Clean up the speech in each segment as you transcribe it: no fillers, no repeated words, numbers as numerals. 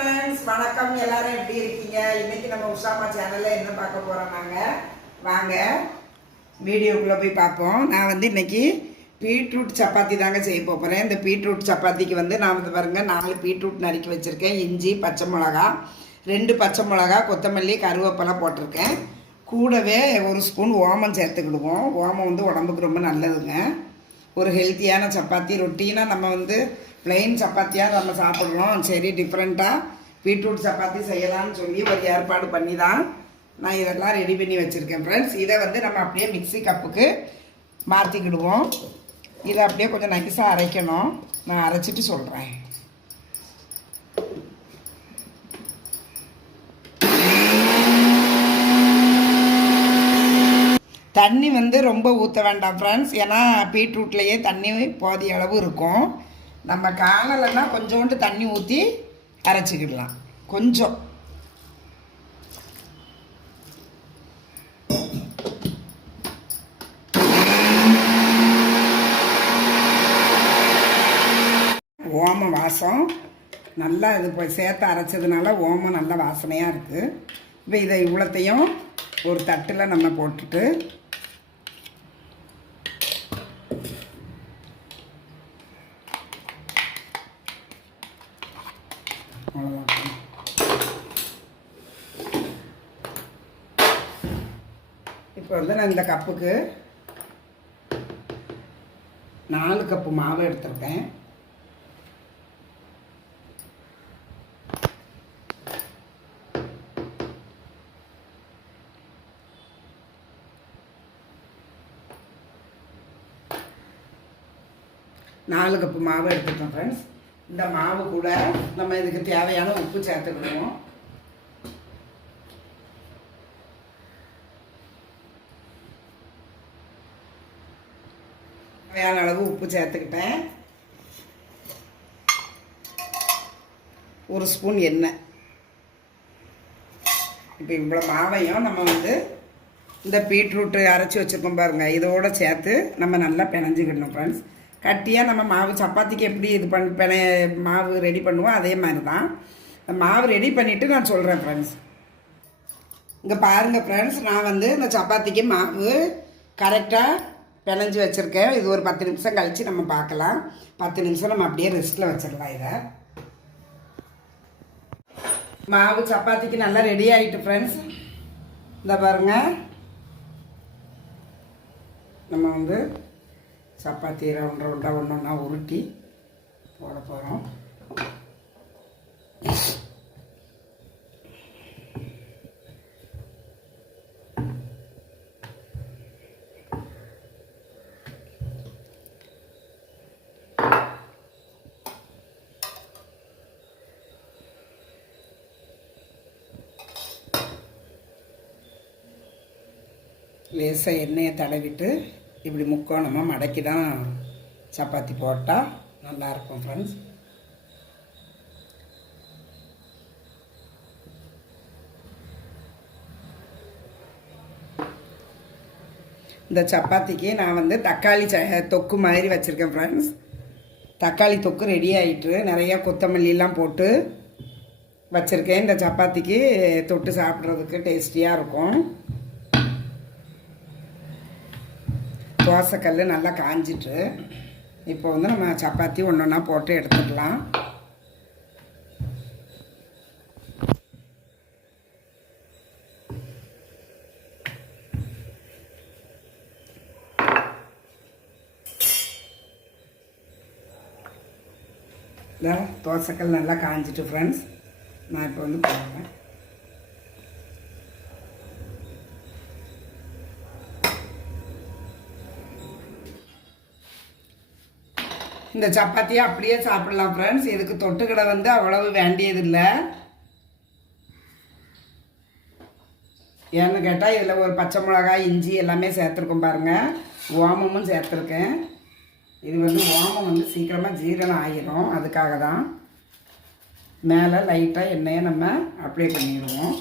Friends, வணக்கம். எல்லாரும் எப்படி இருக்கீங்க? இன்னைக்கு நம்ம உஷாமா சேனல்ல என்ன பார்க்க போறோம்? வாங்க வீடியோக்குள்ள போய் பார்ப்போம். நான் இன்னைக்கு பீட்ரூட் சப்பாத்தி தாங்க செய்ய போகிறேன். இந்த பீட்ரூட் சப்பாத்திக்கு நான் பாருங்க 4 பீட்ரூட் நறுக்கி வச்சுருக்கேன். இஞ்சி, பச்சை மிளகா, 2 பச்சை மிளகா, கொத்தமல்லி, கருவேப்பிலை போட்டிருக்கேன். கூடவே 1 ஸ்பூன் ஓமம் சேர்த்துக்கிடுவோம். ஓமம் உடம்புக்கு ரொம்ப நல்லதுங்க. ஒரு ஹெல்த்தியான சப்பாத்தி. ரொட்டீனாக நம்ம பிளெயின் சப்பாத்தியாக நம்ம சாப்பிட்றோம். சரி, டிஃப்ரெண்ட்டாக பீட்ரூட் சப்பாத்தி செய்யலாம்னு சொல்லி ஒரு ஏற்பாடு பண்ணி தான் நான் இதெல்லாம் ரெடி பண்ணி வச்சுருக்கேன் ஃப்ரெண்ட்ஸ். இதை நம்ம அப்படியே மிக்ஸி கப்புக்கு மாற்றிக்கிடுவோம். இதை அப்படியே கொஞ்சம் நைஸாக அரைக்கணும். நான் அரைச்சிட்டு சொல்கிறேன். தண்ணி ரொம்ப ஊற்ற வேண்டாம் ஃப்ரெண்ட்ஸ். ஏன்னா பீட்ரூட்லேயே தண்ணி போதிய அளவு இருக்கும். நம்ம காணலைன்னா கொஞ்சோண்டு தண்ணி ஊற்றி அரைச்சிக்கிடலாம். கொஞ்சம் ஓமம் வாசம் நல்லா இது போய் சேர்த்து அரைச்சதுனால ஓமம் நல்ல வாசனையாக இருக்குது. இப்போ இதை இவ்வளோத்தையும் ஒரு தட்டில் நம்ம போட்டுட்டு இப்போ நான் இந்த கப்புக்கு 4 கப்பு மாவு எடுத்துருக்கேன். நாலு கப்பு மாவு எடுத்துட்டோம் ஃப்ரெண்ட்ஸ். இந்த மாவு கூட நம்ம இதுக்கு தேவையான உப்பு சேர்த்துக்கிடுவோம். தேவையான அளவு உப்பு சேர்த்துக்கிட்டேன். 1 ஸ்பூன் எண்ணெய். இப்போ இவ்வளோ மாவையும் நம்ம இந்த பீட்ரூட்டு அரைச்சி வச்சுருக்கோம் பாருங்கள், இதோடு சேர்த்து நம்ம நல்லா பிணைஞ்சிக்கிடணும் ஃப்ரெண்ட்ஸ். கட்டியாக நம்ம மாவு சப்பாத்திக்கு எப்படி இது மாவு ரெடி பண்ணுவோம் அதே மாதிரி தான் மாவு ரெடி பண்ணிவிட்டு நான் சொல்கிறேன் ஃப்ரெண்ட்ஸ். இங்கே பாருங்கள் ஃப்ரெண்ட்ஸ், நான் இந்த சப்பாத்திக்கு மாவு கரெக்டாக பிணைஞ்சி வச்சுருக்கேன். இது ஒரு 10 நிமிஷம் கழித்து நம்ம பார்க்கலாம். 10 நிமிஷம் நம்ம அப்படியே ரெஸ்ட்டில் வச்சிடலாம். இதை மாவு சப்பாத்திக்கு நல்லா ரெடி ஆகிட்டு ஃப்ரெண்ட்ஸ். இந்த பாருங்கள், நம்ம சப்பாத்தி ரவுண்டாக ஒன்றா உருட்டி போட போகிறோம். லேசாக எண்ணெயை தடவிட்டு இப்படி முக்கோணமாக மடக்கி தான் சப்பாத்தி போட்டால் நல்லாயிருக்கும் ஃப்ரெண்ட்ஸ். இந்த சப்பாத்திக்கு நான் தக்காளி தொக்கு மாதிரி வச்சுருக்கேன் ஃப்ரெண்ட்ஸ். தக்காளி தொக்கு ரெடி ஆகிட்டு நிறையா கொத்தமல்லிலாம் போட்டு வச்சுருக்கேன். இந்த சப்பாத்திக்கு தொட்டு சாப்பிட்றதுக்கு டேஸ்டியாக இருக்கும். தோசைக்கல் நல்லா காஞ்சிட்டு இப்போ நம்ம சப்பாத்தி ஒன்றா போட்டு எடுத்துக்கலாம். தோசைக்கல் நல்லா காஞ்சிட்டு ஃப்ரெண்ட்ஸ், நான் இப்போ போடுறேன். இந்த சப்பாத்தியை அப்படியே சாப்பிடலாம் ஃப்ரெண்ட்ஸ். இதுக்கு தொட்டுக்கடை அவ்வளவு வேண்டியதில்லை. ஏன்னு கேட்டால் இதில் ஒரு பச்சை மிளகாய், இஞ்சி எல்லாமே சேர்த்துருக்கோம் பாருங்கள். ஓமமும் சேர்த்துருக்கேன். இது ஓமம் சீக்கிரமாக ஜீரணம் ஆகிடும். அதுக்காக தான் மேலே லைட்டாக எண்ணெயை நம்ம அப்ளை பண்ணிடுவோம்.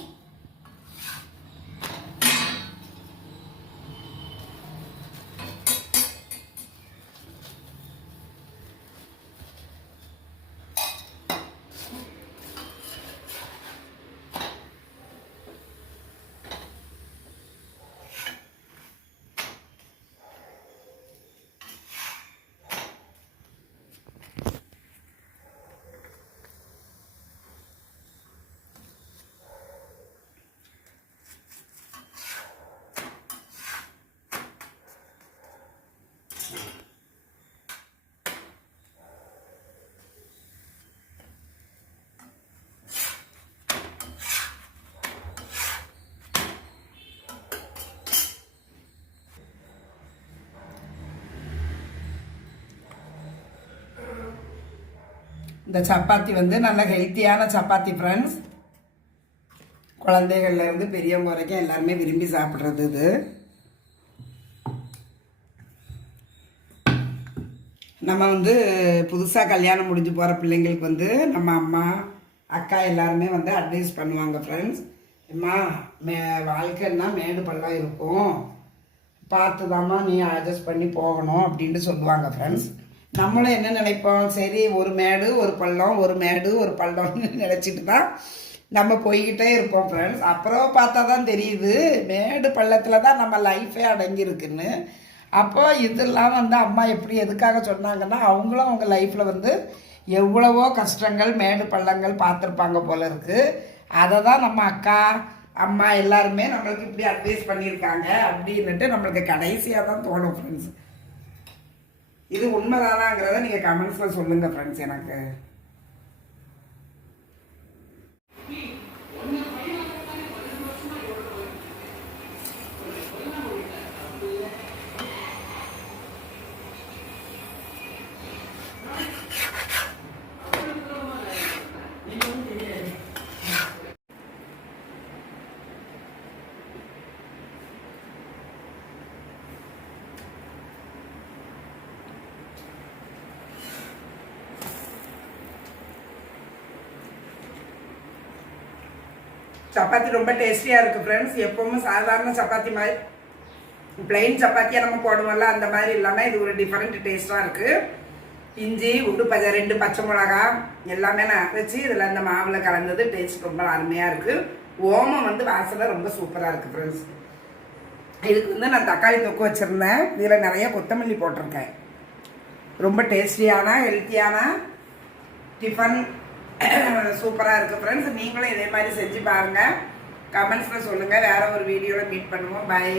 இந்த சப்பாத்தி வந்து நல்ல ஹெல்த்தியான சப்பாத்தி ஃப்ரெண்ட்ஸ். குழந்தைகள்லேருந்து பெரியவங்க வரைக்கும் எல்லாருமே விரும்பி சாப்பிட்றது இது. நம்ம வந்து புதுசாக கல்யாணம் முடிஞ்சு போகிற பிள்ளைங்களுக்கு வந்து நம்ம அம்மா அக்கா எல்லாருமே வந்து அட்வைஸ் பண்ணுவாங்க ஃப்ரெண்ட்ஸ். அம்மா வாழ்க்கைன்னா மேடு பள்ளம் இருக்கும், பார்த்துதாம்மா நீ அட்ஜஸ்ட் பண்ணி போகணும் அப்படின்ட்டு சொல்லுவாங்க ஃப்ரெண்ட்ஸ். நம்மளும் என்ன நினைப்போம், சரி ஒரு மேடு ஒரு பள்ளம், ஒரு மேடு ஒரு பள்ளம்னு நினச்சிட்டு தான் நம்ம போய்கிட்டே இருப்போம் ஃப்ரெண்ட்ஸ். அப்புறம் பார்த்தா தான் தெரியுது மேடு பள்ளத்தில் தான் நம்ம லைஃபே அடங்கியிருக்குன்னு. அப்போ இதெல்லாம் வந்து அம்மா எப்படி எதுக்காக சொன்னாங்கன்னா, அவங்களும் அவங்க லைஃப்பில் வந்து எவ்வளவோ கஷ்டங்கள் மேடு பள்ளங்கள் பார்த்துருப்பாங்க போல இருக்குது. அதை தான் நம்ம அக்கா அம்மா எல்லாருமே நம்மளுக்கு இப்படி அட்வைஸ் பண்ணியிருக்காங்க அப்படின்னுட்டு நம்மளுக்கு கடைசியாக தான் தோணும் ஃப்ரெண்ட்ஸ். இது உண்மைதானாங்கிறத நீங்கள் கமெண்ட்ஸில் சொல்லுங்கள் ஃப்ரெண்ட்ஸ். எனக்கு சப்பாத்தி ரொம்ப டேஸ்டியாக இருக்குது ஃப்ரெண்ட்ஸ். எப்போவுமே சாதாரண சப்பாத்தி மாதிரி பிளெயின் சப்பாத்தியாக நம்ம போடுவோம்ல அந்த மாதிரி இல்லாமல் இது ஒரு டிஃப்ரெண்ட் டேஸ்ட்டாக இருக்குது. இஞ்சி உண்டு 2 பச்சை மிளகா எல்லாமே நான் அரைச்சி இதில் இந்த மாவில் கலந்தது டேஸ்ட் ரொம்ப அருமையாக இருக்குது. ஓமம் வந்து வாசனை ரொம்ப சூப்பராக இருக்குது ஃப்ரெண்ட்ஸ். இதுக்கு வந்து நான் தக்காளி தொக்கு வச்சுருந்தேன், இதில் நிறைய கொத்தமல்லி போட்டிருக்கேன். ரொம்ப டேஸ்டியான ஹெல்த்தியான டிஃபன் சூப்பராக இருக்குது ஃப்ரெண்ட்ஸ். நீங்களும் இதே மாதிரி செஞ்சு பாருங்கள், கமெண்ட்ஸில் சொல்லுங்கள். வேறு ஒரு வீடியோவில் மீட் பண்ணுவோம். பை.